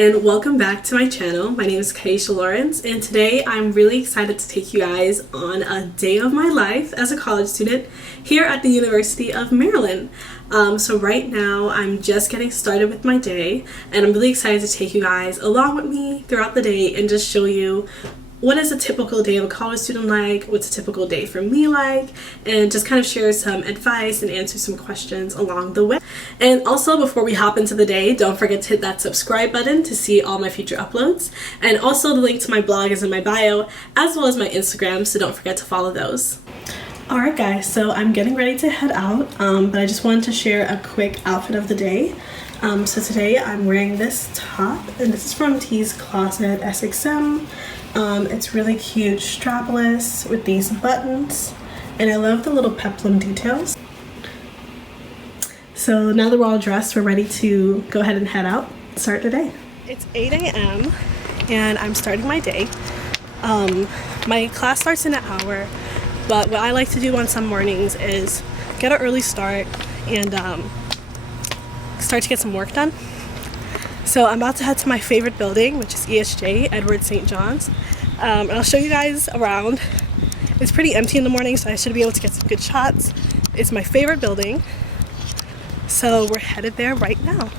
and welcome back to my channel. My name is Kyeisha Lawrence, and today I'm really excited to take you guys on a day of my life as a college student here at the University of Maryland. So right now I'm just getting started with my day, and I'm really excited to take you guys along with me throughout the day and just show you what is a typical day of a college student like, what's a typical day for me like, and just kind of share some advice and answer some questions along the way. And also, before we hop into the day, don't forget to hit that subscribe button to see all my future uploads. And also the link to my blog is in my bio, as well as my Instagram, so don't forget to follow those. Alright guys, so I'm getting ready to head out, but I just wanted to share a quick outfit of the day. So today I'm wearing this top, and this is from T's Closet SXM. It's really cute, strapless with these buttons, and I love the little peplum details. So now that we're all dressed, we're ready to go ahead and head out, start the day. It's 8 a.m. and I'm starting my day. My class starts in an hour, but what I like to do on some mornings is get an early start and start to get some work done. So I'm about to head to my favorite building, which is ESJ, Edward St. John's. And I'll show you guys around. It's pretty empty in the morning, so I should be able to get some good shots. It's my favorite building. So we're headed there right now.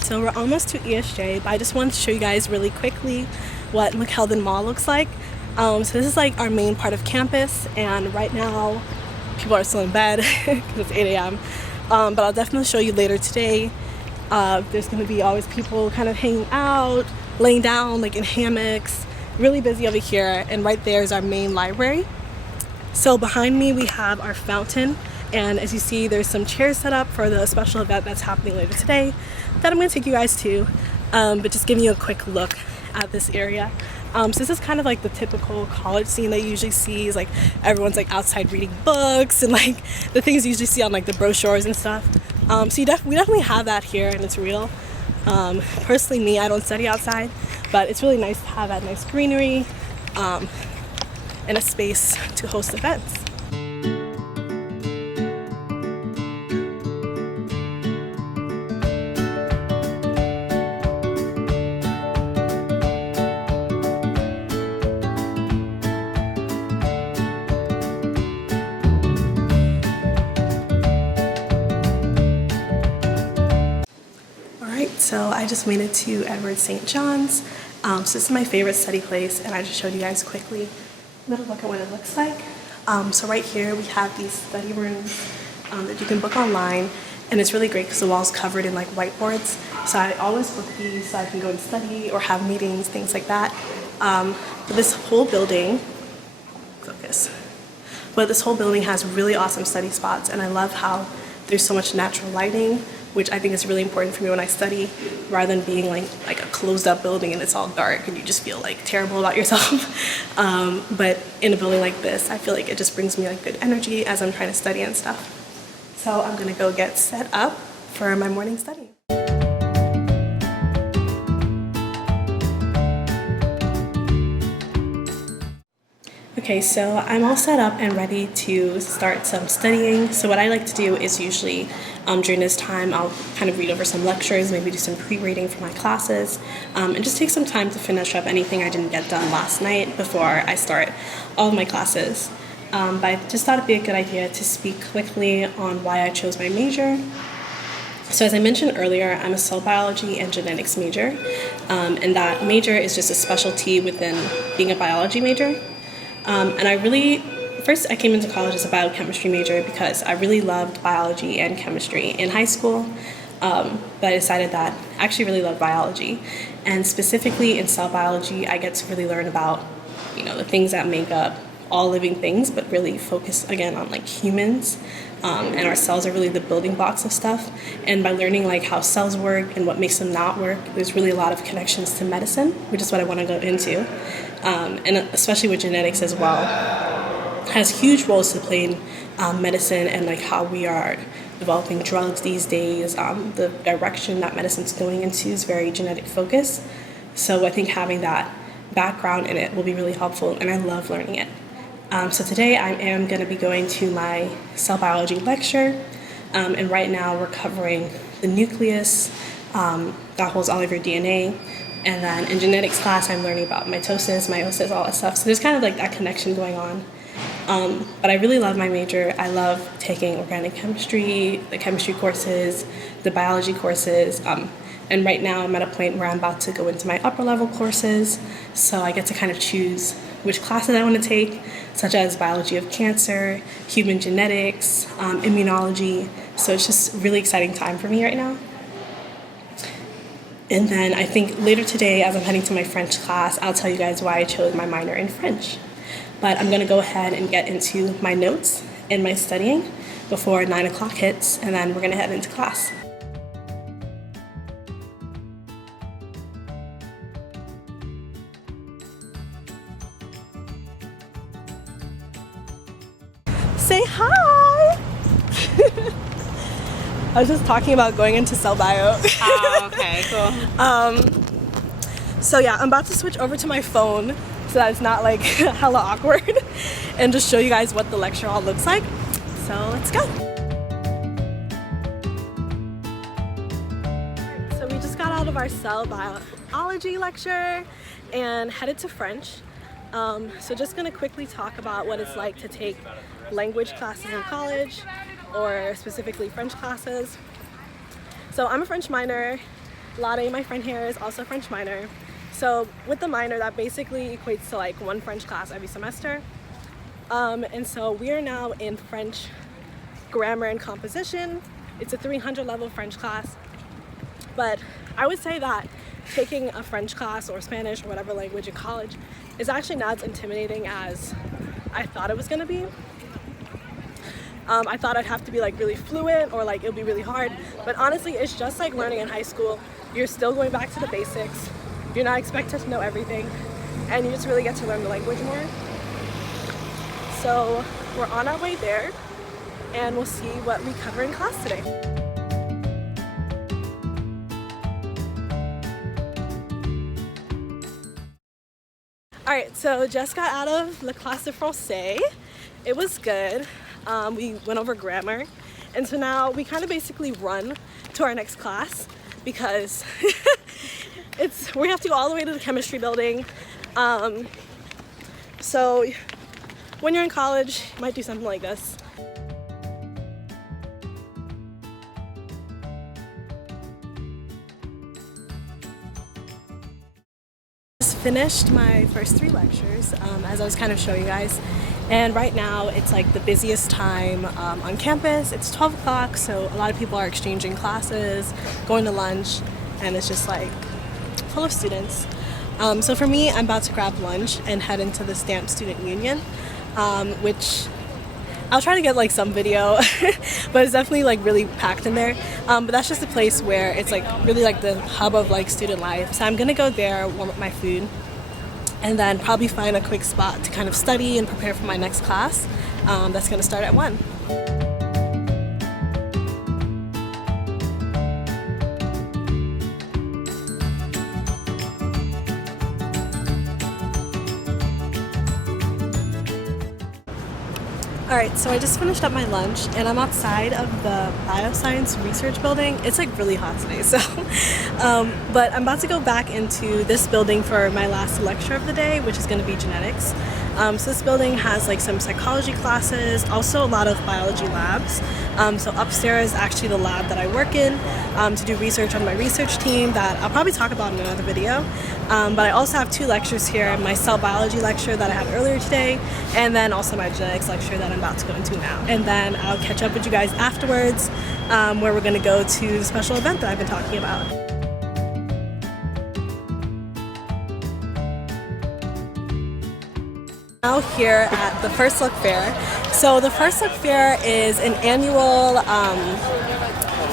So we're almost to ESJ, but I just wanted to show you guys really quickly what McKeldin Mall looks like. So this is like our main part of campus, and right now people are still in bed because it's 8 a.m. But I'll definitely show you later today. There's going to be always people kind of hanging out, laying down like in hammocks. Really busy over here, and right there is our main library. So behind me we have our fountain, and as you see there's some chairs set up for the special event that's happening later today that I'm going to take you guys to, but just giving you a quick look at this area. So this is kind of like the typical college scene that you usually see, is like everyone's like outside reading books and like the things you usually see on like the brochures and stuff. So we definitely have that here, and it's real. Personally, me, I don't study outside, but it's really nice to have that nice greenery and a space to host events. So I just made it to Edward St. John's. So this is my favorite study place, and I just showed you guys quickly a little look at what it looks like. So right here we have these study rooms that you can book online, and it's really great because the wall's covered in like whiteboards. So I always book these so I can go and study or have meetings, things like that. But this whole building, this whole building has really awesome study spots, and I love how there's so much natural lighting, which I think is really important for me when I study, rather than being like a closed up building and it's all dark and you just feel like terrible about yourself. But in a building like this, I feel like it just brings me like good energy as I'm trying to study and stuff. So I'm gonna go get set up for my morning study. Okay, so I'm all set up and ready to start some studying. So what I like to do is usually during this time I'll kind of read over some lectures, maybe do some pre-reading for my classes, and just take some time to finish up anything I didn't get done last night before I start all of my classes. But I just thought it'd be a good idea to speak quickly on why I chose my major. So as I mentioned earlier, I'm a cell biology and genetics major, and that major is just a specialty within being a biology major. And first I came into college as a biochemistry major because I really loved biology and chemistry in high school, but I decided that I actually really love biology, and specifically in cell biology I get to really learn about, the things that make up all living things, but really focus again on like humans, and our cells are really the building blocks of stuff. And by learning like how cells work and what makes them not work, there's really a lot of connections to medicine, which is what I want to go into, and especially with genetics as well. It has huge roles to play in medicine and like how we are developing drugs these days. The direction that medicine's going into is very genetic focused. So I think having that background in it will be really helpful, and I love learning it. So today I am going to be going to my cell biology lecture, and right now we're covering the nucleus, that holds all of your DNA. And then in genetics class, I'm learning about mitosis, meiosis, all that stuff. So there's kind of like that connection going on. But I really love my major. I love taking organic chemistry, the chemistry courses, the biology courses. And right now I'm at a point where I'm about to go into my upper level courses. So I get to kind of choose which classes I want to take, such as biology of cancer, human genetics, immunology. So it's just a really exciting time for me right now. And then I think later today, as I'm heading to my French class, I'll tell you guys why I chose my minor in French. But I'm gonna go ahead and get into my notes and my studying before 9 o'clock hits, and then we're gonna head into class. Say hi! I was just talking about going into cell bio. Oh, okay, cool. So yeah, I'm about to switch over to my phone so that it's not like hella awkward and just show you guys what the lecture hall looks like. So let's go. So we just got out of our cell biology lecture and headed to French. So just gonna quickly talk about what it's like to take language classes in college, or specifically French classes. So I'm a French minor. Lade, my friend here, is also a French minor. So with the minor, that basically equates to like one French class every semester. And so we are now in French grammar and composition. It's a 300 level French class. But I would say that taking a French class or Spanish or whatever language in college is actually not as intimidating as I thought it was gonna be. I thought I'd have to be like really fluent or like it'll be really hard, but honestly it's just like learning in high school. You're still going back to the basics. You're not expected to know everything, and you just really get to learn the language more. So we're on our way there, and we'll see what we cover in class today. Alright, so just got out of La Classe de Français. It was good. We went over grammar, and so now we kind of basically run to our next class because we have to go all the way to the chemistry building. So when you're in college, you might do something like this. Finished my first 3 lectures, as I was kind of showing you guys, and right now it's like the busiest time on campus. It's 12 o'clock, so a lot of people are exchanging classes, going to lunch, and it's just like full of students. So for me, I'm about to grab lunch and head into the Stamp Student Union, which I'll try to get like some video, but it's definitely like really packed in there. But that's just a place where it's like really like the hub of like student life. So I'm gonna go there, warm up my food, and then probably find a quick spot to kind of study and prepare for my next class. That's gonna start at 1. Alright, so I just finished up my lunch and I'm outside of the bioscience research building. It's like really hot today, so but I'm about to go back into this building for my last lecture of the day, which is going to be genetics. So this building has like some psychology classes, also a lot of biology labs. So upstairs is actually the lab that I work in to do research on my research team that I'll probably talk about in another video. But I also have 2 lectures here, my cell biology lecture that I had earlier today, and then also my genetics lecture that I'm about to go into now. And then I'll catch up with you guys afterwards, where we're going to go to the special event that I've been talking about. Now here at the First Look Fair. So the First Look Fair is an annual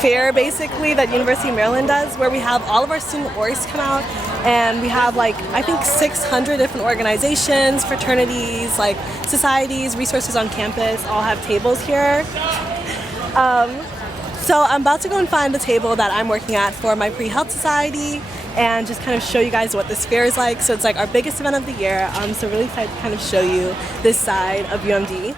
fair basically that University of Maryland does, where we have all of our student orgs come out, and we have like I think 600 different organizations, fraternities, like societies, resources on campus all have tables here. So I'm about to go and find the table that I'm working at for my pre-health society and just kind of show you guys what this fair is like. So it's like our biggest event of the year. So really excited to kind of show you this side of UMD.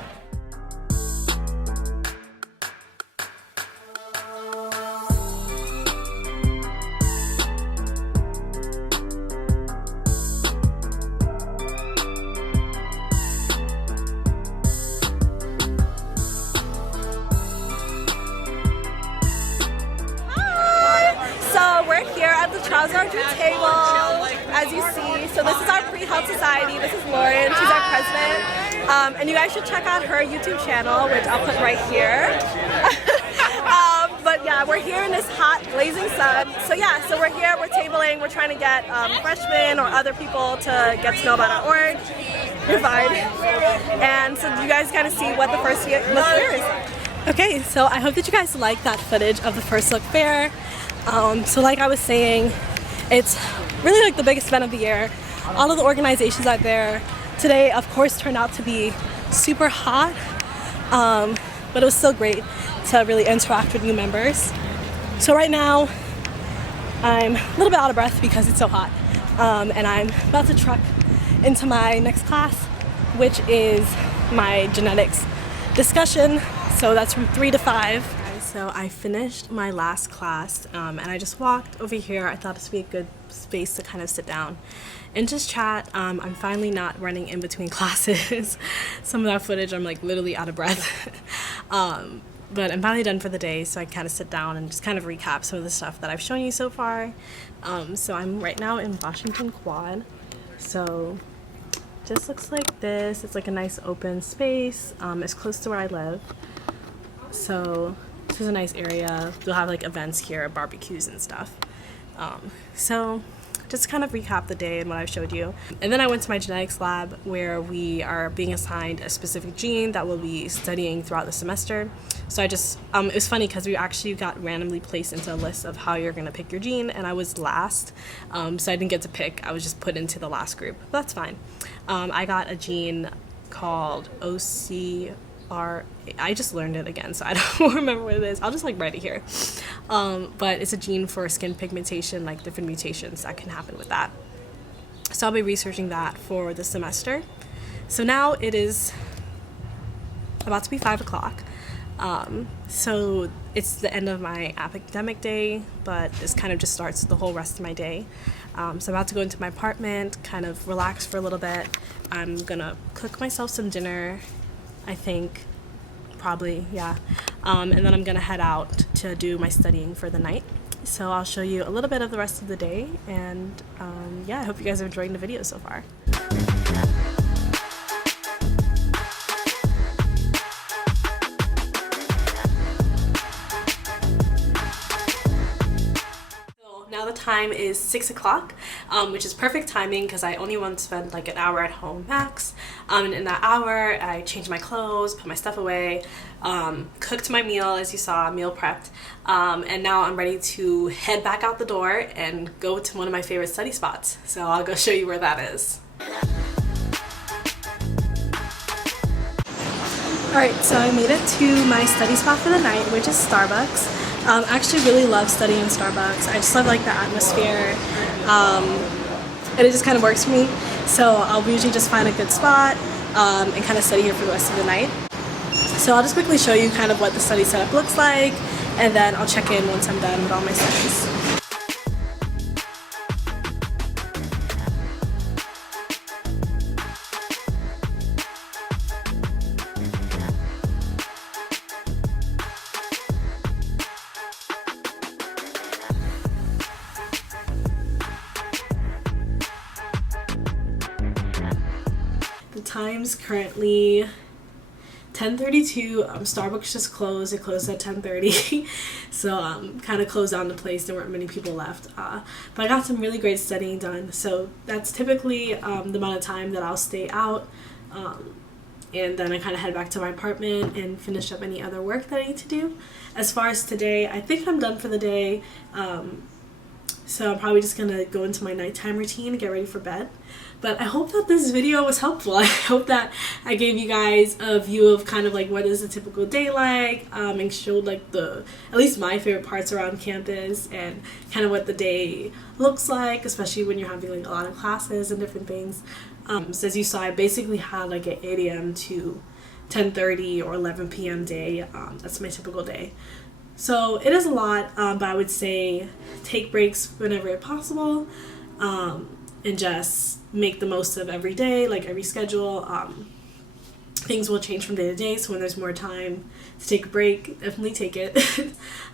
how's our new table? As you see, so this is our pre-health society. This is Lauren, she's our president. And you guys should check out her YouTube channel, which I'll put right here. But yeah, we're here in this hot, blazing sun. So yeah, so we're here, we're tabling, we're trying to get freshmen or other people to get to know about our org. You're fine. And so you guys kind of see what the first look fair is. Okay, so I hope that you guys like that footage of the first look fair. So like I was saying, it's really like the biggest event of the year. All of the organizations out there today, of course, turned out to be super hot, but it was still great to really interact with new members. So right now, I'm a little bit out of breath because it's so hot, and I'm about to truck into my next class, which is my genetics discussion. So that's from 3 to 5. So I finished my last class, and I just walked over here. I thought this would be a good space to kind of sit down and just chat. I'm finally not running in between classes. Some of that footage, I'm like literally out of breath. But I'm finally done for the day, so I kind of sit down and just kind of recap some of the stuff that I've shown you so far. So I'm right now in Washington Quad. So just looks like this. It's like a nice open space. It's close to where I live. So this is a nice area. We'll have like events here, barbecues and stuff. So just kind of recap the day and what I've showed you. And then I went to my genetics lab where we are being assigned a specific gene that we'll be studying throughout the semester. So I just, it was funny because we actually got randomly placed into a list of how you're gonna pick your gene, and I was last, so I didn't get to pick. I was just put into the last group, but that's fine. I got a gene called xoxo. I just learned it again, so I don't remember what it is. I'll just like write it here. But it's a gene for skin pigmentation, like different mutations that can happen with that. So I'll be researching that for the semester. So now it is about to be 5 o'clock. So it's the end of my academic day, but this kind of just starts the whole rest of my day. So I'm about to go into my apartment, kind of relax for a little bit. I'm gonna cook myself some dinner, I think, probably, yeah. And then I'm gonna head out to do my studying for the night. So I'll show you a little bit of the rest of the day, and yeah, I hope you guys are enjoying the video so far. Now the time is 6 o'clock, which is perfect timing because I only want to spend like an hour at home max. And in that hour, I changed my clothes, put my stuff away, cooked my meal, as you saw, meal prepped. And now I'm ready to head back out the door and go to one of my favorite study spots. So I'll go show you where that is. Alright, so I made it to my study spot for the night, which is Starbucks. I actually really love studying in Starbucks. I just love like the atmosphere, and it just kind of works for me. So I'll usually just find a good spot and kind of study here for the rest of the night. So I'll just quickly show you kind of what the study setup looks like, and then I'll check in once I'm done with all my studies. The time's currently 10:32. Starbucks just closed. It closed at 10:30. So kind of closed down the place. There weren't many people left. But I got some really great studying done. So that's typically the amount of time that I'll stay out. And then I kind of head back to my apartment and finish up any other work that I need to do. As far as today, I think I'm done for the day. So I'm probably just gonna go into my nighttime routine and get ready for bed. But I hope that this video was helpful. I hope that I gave you guys a view of kind of like what is a typical day like, and showed like at least my favorite parts around campus and kind of what the day looks like, especially when you're having like a lot of classes and different things. So as you saw, I basically had like an 8 a.m. to 10:30 or 11 p.m. day. That's my typical day. So it is a lot, but I would say take breaks whenever possible, and just make the most of every day, like every schedule. things will change from day to day, so when there's more time to take a break, definitely take it.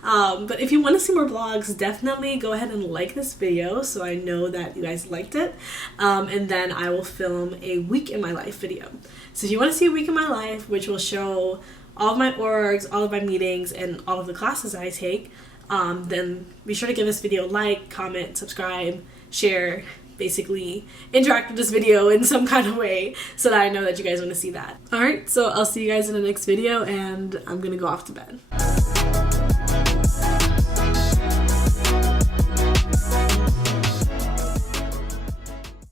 But if you want to see more vlogs, definitely go ahead and like this video so I know that you guys liked it, and then I will film a week in my life video. So if you want to see a week in my life, which will show all of my orgs, all of my meetings, and all of the classes I take, then be sure to give this video a like, comment, subscribe, share, basically interact with this video in some kind of way so that I know that you guys want to see that. Alright, so I'll see you guys in the next video, and I'm gonna go off to bed.